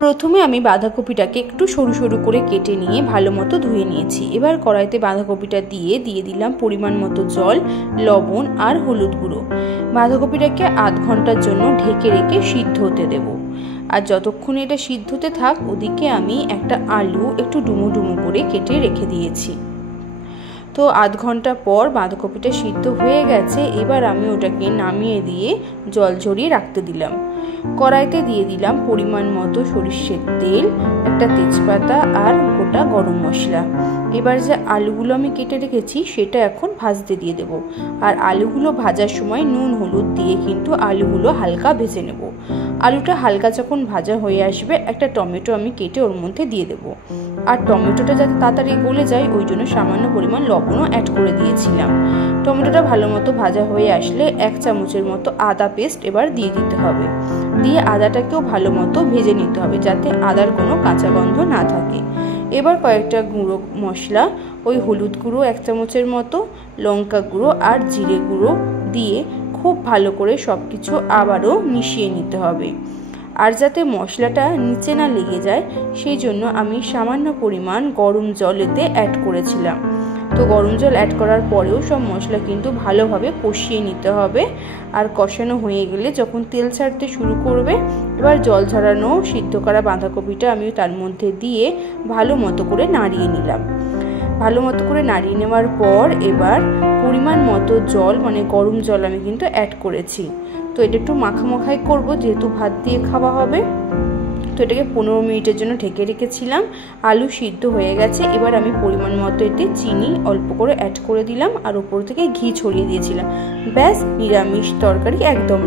প্রথমে আমি বাঁধাকপিটাকে একটু সরু সরু করে কেটে নিয়ে ভালো মতো ধুয়ে নিয়েছি। এবার কড়াইতে বাঁধাকপিটা দিয়ে দিলাম পরিমাণ মতো জল, লবণ আর হলুদ গুঁড়ো। বাঁধাকপিটাকে আধ ঘন্টার জন্য ঢেকে রেখে সিদ্ধ হতে দেব। আর যতক্ষণ এটা সিদ্ধ হতে থাক, ওদিকে আমি একটা আলু একটু ডুমো ডুমো করে কেটে রেখে দিয়েছি। তো আধ ঘন্টা পর বাঁধাকপিটা সিদ্ধ হয়ে গেছে। এবার আমি ওটাকে নামিয়ে দিয়ে জল ঝরিয়ে রাখতে দিলাম। কড়াইতে দিয়ে দিলাম পরিমাণ মতো সরিষার তেল, একটা তেজপাতা আর গোটা গরম মশলা। এবার যে আলুগুলো আমি কেটে রেখেছি সেটা এখন ভাজতে দিয়ে দেব। আর আলুগুলো ভাজার সময় নুন হলুদ দিয়ে কিন্তু আলুগুলো হালকা ভেজে নেব। আলুটা হালকা যখন ভাজা হয়ে আসবে, একটা টমেটো আমি কেটে ওর মধ্যে দিয়ে দেব। আর টমেটোটা যাতে তাড়াতাড়ি গলে যায় ওই জন্য সামান্য পরিমাণ লবণও অ্যাড করে দিয়েছিলাম। টমেটোটা ভালো মতো ভাজা হয়ে আসলে 1 চামচের মতো আদা পেস্ট এবার দিয়ে দিতে হবে। দিয়ে আদাটাকেও ভালো মতো ভেজে নিতে হবে যাতে আদার কোনো কাঁচা গন্ধ না থাকে। এবার কয়েকটা গুঁড়ো মশলা, ওই হলুদ গুঁড়ো 1 চামচের মতো, লঙ্কা গুঁড়ো আর জিরে গুঁড়ো দিয়ে খুব ভালো করে সব কিছু আবারও মিশিয়ে নিতে হবে। আর যাতে মশলাটা নিচে না লেগে যায় সেই জন্য আমি সামান্য পরিমাণ গরম জল এতে অ্যাড করেছিলাম। তো গরম জল অ্যাড করার পরেও সব মশলা কিন্তু ভালোভাবে কষিয়ে নিতে হবে। আর কষানো হয়ে গেলে যখন তেল ছাড়তে শুরু করবে, এবার জল ঝরানো সিদ্ধ করা বাঁধাকপিটা আমি তার মধ্যে দিয়ে ভালো মতো করে নাড়িয়ে নিলাম। ভালো মতো করে নাড়িয়ে নেওয়ার পর এবার পরিমাণ মতো জল, মানে গরম জল আমি কিন্তু অ্যাড করেছি। তো এটা একটু মাখামাখাই করবো যেহেতু ভাত দিয়ে খাওয়া হবে। তো এটাকে 15 মিনিটের জন্য ঢেকে রেখেছিলাম। আলু সিদ্ধ হয়ে গেছে। এবার আমি পরিমাণ মতো এতে চিনি অল্প করে অ্যাড করে দিলাম আর উপর থেকে ঘি ছড়িয়ে দিয়েছিলাম। ব্যাস, নিরামিষ তরকারি একদম।